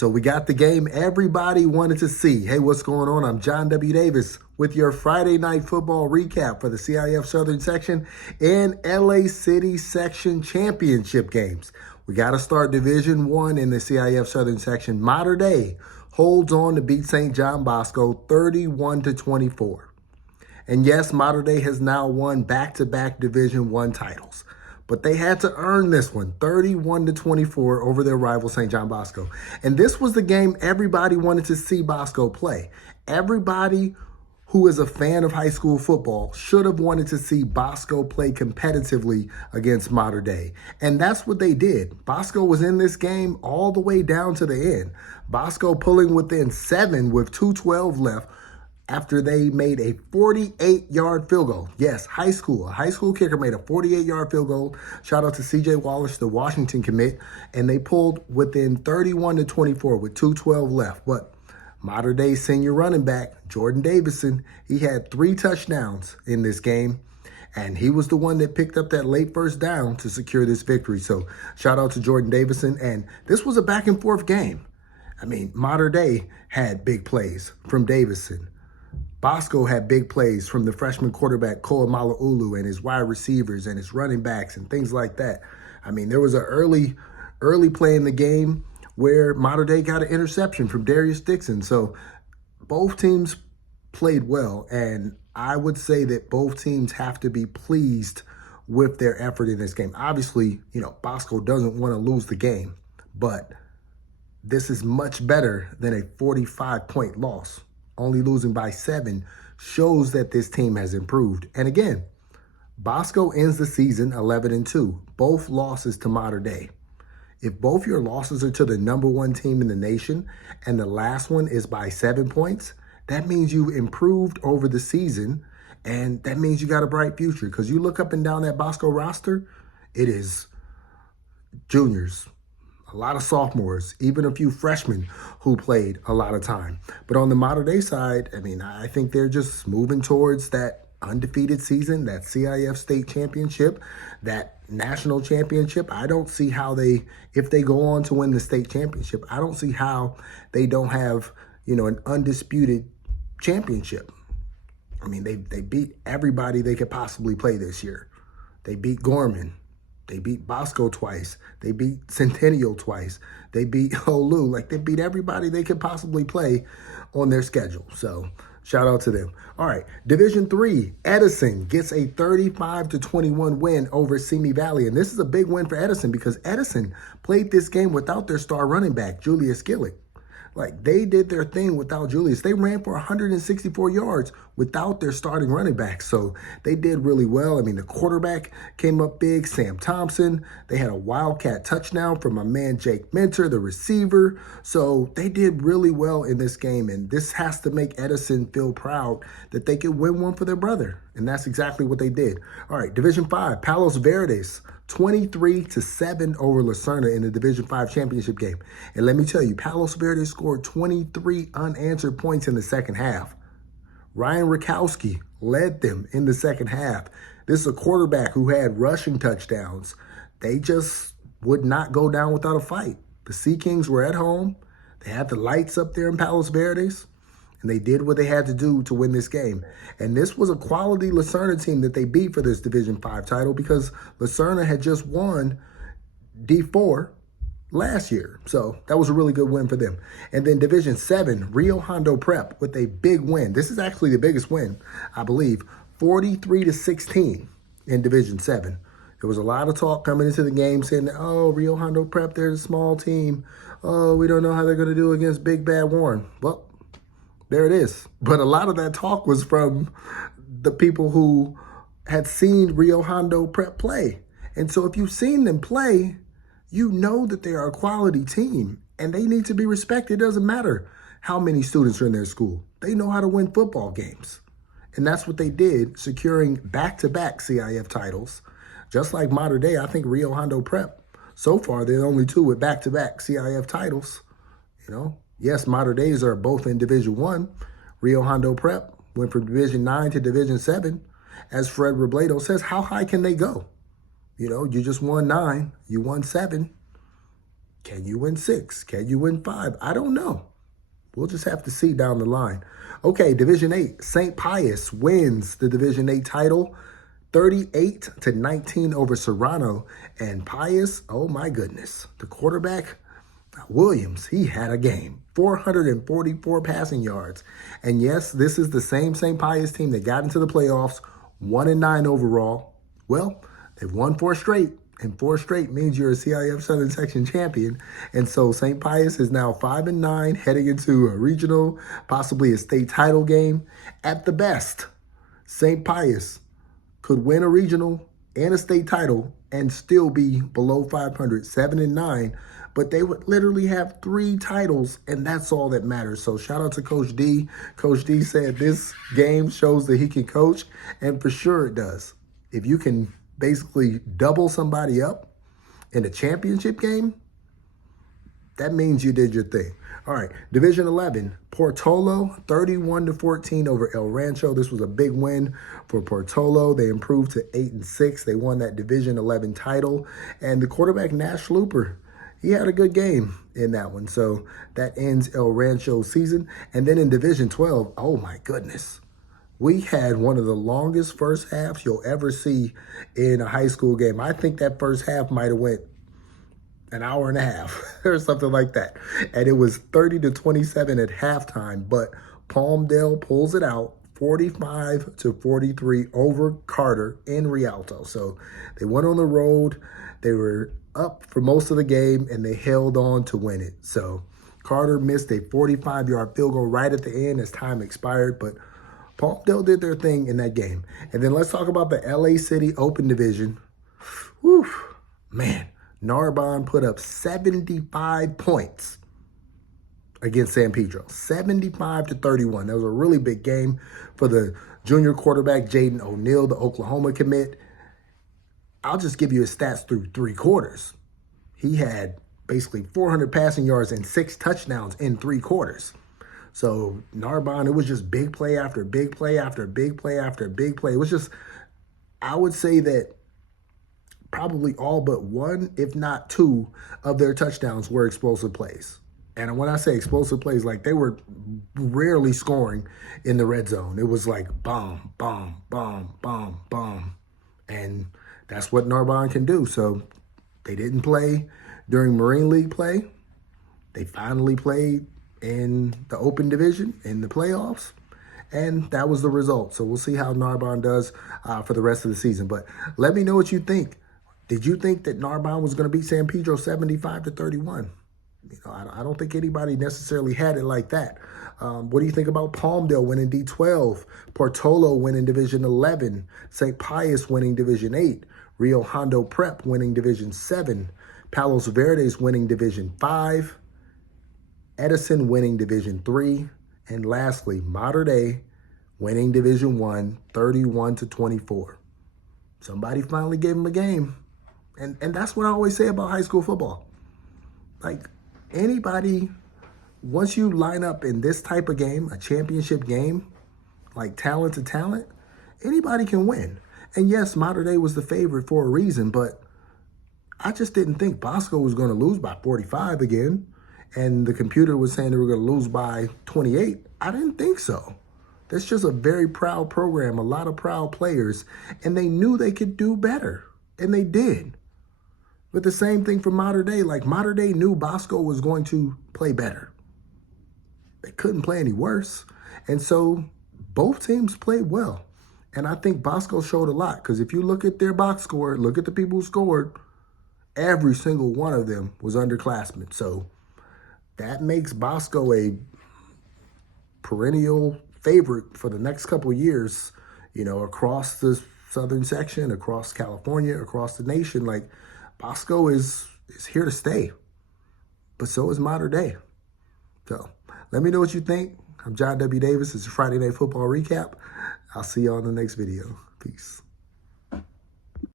So we got the game everybody wanted to see. Hey, what's going on? I'm John W. Davis with your Friday night football recap for the CIF Southern Section and LA City Section Championship games. We got to start Division 1 in the CIF Southern Section. Mater Dei holds on to beat St. John Bosco 31-24. And yes, Mater Dei has now won back-to-back Division 1 titles. But they had to earn this one, 31-24 over their rival St. John Bosco. And this was the game everybody wanted to see Bosco play. Everybody who is a fan of high school football should have wanted to see Bosco play competitively against Mater Dei. And that's what they did. Bosco was in this game all the way down to the end. Bosco pulling within 7 with 2:12 left, after they made a 48-yard field goal. Yes, a high school kicker made a 48-yard field goal. Shout out to C.J. Wallace, the Washington commit. And they pulled within 31-24 with 2:12 left. But Mater Dei senior running back, Jordan Davison, he had 3 touchdowns in this game. And he was the one that picked up that late first down to secure this victory. So shout out to Jordan Davison. And this was a back and forth game. I mean, Mater Dei had big plays from Davison. Bosco had big plays from the freshman quarterback, Koa Malaulu, and his wide receivers and his running backs and things like that. I mean, there was an early play in the game where Mater Dei got an interception from Darius Dixon. So both teams played well, and I would say that both teams have to be pleased with their effort in this game. Obviously, Bosco doesn't want to lose the game, but this is much better than a 45-point loss. Only losing by 7 shows that this team has improved. And again, Bosco ends the season 11-2, both losses to Mater Dei. If both your losses are to the #1 team in the nation and the last one is by 7 points, that means you've improved over the season, and that means you got a bright future. Because you look up and down that Bosco roster, it is juniors, a lot of sophomores, even a few freshmen who played a lot of time. But on the Mater Dei side, I mean, I think they're just moving towards that undefeated season, that CIF state championship, that national championship. I don't see how if they go on to win the state championship, I don't see how they don't have, an undisputed championship. I mean, they beat everybody they could possibly play this year. They beat Gorman. They beat Bosco twice. They beat Centennial twice. They beat Olu. They beat everybody they could possibly play on their schedule. So shout out to them. All right, Division 3, Edison gets a 35-21 win over Simi Valley. And this is a big win for Edison because Edison played this game without their star running back, Julius Gillick. They did their thing without Julius. They ran for 164 yards without their starting running back. So they did really well. I mean, the quarterback came up big, Sam Thompson. They had a Wildcat touchdown from my man Jake Mentor, the receiver. So they did really well in this game. And this has to make Edison feel proud that they could win one for their brother. And that's exactly what they did. All right, Division 5, Palos Verdes, 23-7 over Lucerna in the Division 5 championship game. And let me tell you, Palos Verdes scored 23 unanswered points in the second half. Ryan Rakowski led them in the second half. This is a quarterback who had rushing touchdowns. They just would not go down without a fight. The Sea Kings were at home. They had the lights up there in Palos Verdes. And they did what they had to do to win this game. And this was a quality Lucerna team that they beat for this Division 5 title because Lucerna had just won D4 last year. So that was a really good win for them. And then Division 7, Rio Hondo Prep with a big win. This is actually the biggest win, I believe, 43-16 in Division 7. There was a lot of talk coming into the game saying, that, oh, Rio Hondo Prep, they're a small team. Oh, we don't know how they're going to do against Big Bad Warren. Well, there it is. But a lot of that talk was from the people who had seen Rio Hondo Prep play. And so if you've seen them play, you know that they are a quality team and they need to be respected. It doesn't matter how many students are in their school. They know how to win football games. And that's what they did, securing back-to-back CIF titles. Just like Mater Dei, I think Rio Hondo Prep, so far, they're the only 2 with back-to-back CIF titles. Yes, Mater Deis are both in Division 1. Rio Hondo Prep went from Division 9 to Division 7. As Fred Robledo says, how high can they go? You just won 9. You won 7. Can you win 6? Can you win 5? I don't know. We'll just have to see down the line. Okay, Division 8, St. Pius wins the Division 8 title, 38-19 over Serrano. And Pius, oh my goodness, the quarterback, Williams, he had a game. 444 passing yards. And yes, this is the same St. Pius team that got into the playoffs, 1-9 overall. Well, they've won 4 straight. And 4 straight means you're a CIF Southern Section champion. And so St. Pius is now 5-9, heading into a regional, possibly a state title game. At the best, St. Pius could win a regional and a state title and still be below 500, 7-9. But they would literally have 3 titles, and that's all that matters. So shout out to Coach D. Coach D said this game shows that he can coach, and for sure it does. If you can basically double somebody up in a championship game, that means you did your thing. All right, Division 11, Portola, 31-14 over El Rancho. This was a big win for Portola. They improved to 8-6. They won that Division 11 title. And the quarterback, Nash Looper, he had a good game in that one. So that ends El Rancho's season. And then in Division 12, oh my goodness, we had one of the longest first halves you'll ever see in a high school game. I think that first half might have went an hour and a half or something like that. And it was 30-27 at halftime, but Palmdale pulls it out 45-43 over Carter in Rialto. So they went on the road. They were up for most of the game, and they held on to win it. So Carter missed a 45-yard field goal right at the end as time expired, but Palmdale did their thing in that game. And then let's talk about the LA City Open Division. Whew, man, Narbonne put up 75 points against San Pedro, 75-31. That was a really big game for the junior quarterback, Jaden O'Neal, the Oklahoma commit. I'll just give you his stats through 3 quarters. He had basically 400 passing yards and 6 touchdowns in 3 quarters. So Narbonne, it was just big play after big play after big play after big play. It was just, I would say that probably all but 1, if not 2, of their touchdowns were explosive plays. And when I say explosive plays, like they were rarely scoring in the red zone. It was like bomb, bomb, bomb, bomb, bomb. And that's what Narbonne can do. So they didn't play during Marine League play. They finally played in the Open Division in the playoffs, and that was the result. So we'll see how Narbonne does for the rest of the season. But let me know what you think. Did you think that Narbonne was going to beat San Pedro 75-31? You know, I don't think anybody necessarily had it like that. What do you think about Palmdale winning D12, Portola winning Division 11, St. Pius winning Division 8, Rio Hondo Prep winning Division 7, Palos Verdes winning Division 5, Edison winning Division 3, and lastly, Mater Dei winning Division 1, 31-24. Somebody finally gave them a game. And that's what I always say about high school football. Like, anybody, once you line up in this type of game, a championship game, like talent to talent, anybody can win. And yes, Mater Dei was the favorite for a reason, but I just didn't think Bosco was going to lose by 45 again. And the computer was saying they were going to lose by 28. I didn't think so. That's just a very proud program, a lot of proud players, and they knew they could do better, and they did. But the same thing for Mater Dei. Like, Mater Dei knew Bosco was going to play better. They couldn't play any worse. And so both teams played well. And I think Bosco showed a lot, because if you look at their box score, look at the people who scored, every single one of them was underclassmen. So that makes Bosco a perennial favorite for the next couple of years, you know, across the Southern Section, across California, across the nation. Like, Bosco is here to stay, but so is Mater Dei. So let me know what you think. I'm John W. Davis. It's a Friday Night Football Recap. I'll see you on the next video. Peace.